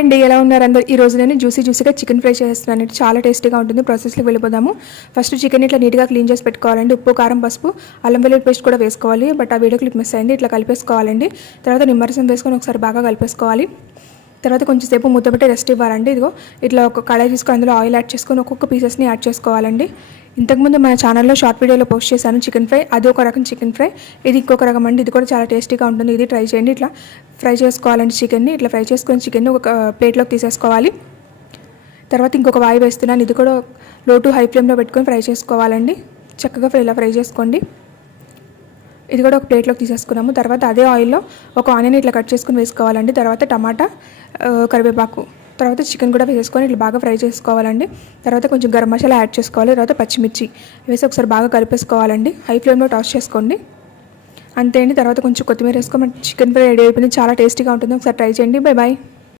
అండి, ఎలా ఉన్నారు అందరూ? ఈ రోజు నేను జ్యూసీగా చికెన్ ఫ్రై చేస్తున్నాను. చాలా టేస్టీగా ఉంటుంది. ప్రాసెస్లోకి వెళ్ళిపోదాము. ఫస్ట్ చికెన్ ఇట్లా నీట్గా క్లీన్ చేసి పెట్టుకోవాలండి. ఉప్పు, కారం, పసుపు, అల్లం వెల్లుల్లి పేస్ట్ కూడా వేసుకోవాలి. బట్ ఆ వీడియో క్లిప్ మిస్ అయింది. ఇట్లా కలిపేసుకోవాలండి. తర్వాత నిమ్మరసం వేసుకొని ఒకసారి బాగా కలిపేసుకోవాలి. తర్వాత కొంచెం సేపు మూత పెట్టి రెస్ట్ ఇవ్వాలండి. ఇదిగో ఇట్లా ఒక కడాయి తీసుకొని అందులో ఆయిల్ యాడ్ చేసుకొని ఒక్కొక్క పీసెస్ని యాడ్ చేసుకోవాలండి. ఇంతకుముందు మన ఛానల్లో షార్ట్ వీడియోలో పోస్ట్ చేశాను చికెన్ ఫ్రై. అది ఒక రకం చికెన్ ఫ్రై, ఇది ఇంకొక రకం అండి. ఇది కూడా చాలా టేస్టీగా ఉంటుంది. ఇది ట్రై చేయండి. ఇట్లా ఫ్రై చేసుకోవాలండి చికెన్ని. ఇట్లా ఫ్రై చేసుకొని చికెన్ని ఒక ప్లేట్లోకి తీసేసుకోవాలి. తర్వాత ఇంకొక వాయి వేస్తున్నాను. ఇది కూడా లో టు హై ఫ్లేమ్లో పెట్టుకొని ఫ్రై చేసుకోవాలండి. చక్కగా ఇలా ఫ్రై చేసుకోండి. ఇది కూడా ఒక ప్లేట్లోకి తీసేసుకున్నాము. తర్వాత అదే ఆయిల్లో ఒక ఆనియన్ ఇట్లా కట్ చేసుకుని వేసుకోవాలండి. తర్వాత టమాటా, కరివేపాకు, తర్వాత చికెన్ కూడా వేసుకొని ఇట్లా బాగా ఫ్రై చేసుకోవాలండి. తర్వాత కొంచెం గరం మసాలా యాడ్ చేసుకోవాలి. తర్వాత పచ్చిమిర్చి వేసి ఒకసారి బాగా కలిపేసుకోవాలండి. హై ఫ్లేమ్లో టాస్ చేసుకోండి. అంతే అండి. తర్వాత కొంచెం కొత్తిమీర వేసుకొని చికెన్ ఫ్రై రెడీ అయిపోయింది. చాలా టేస్టీగా ఉంటుంది. ఒకసారి ట్రై చేయండి. Bye bye.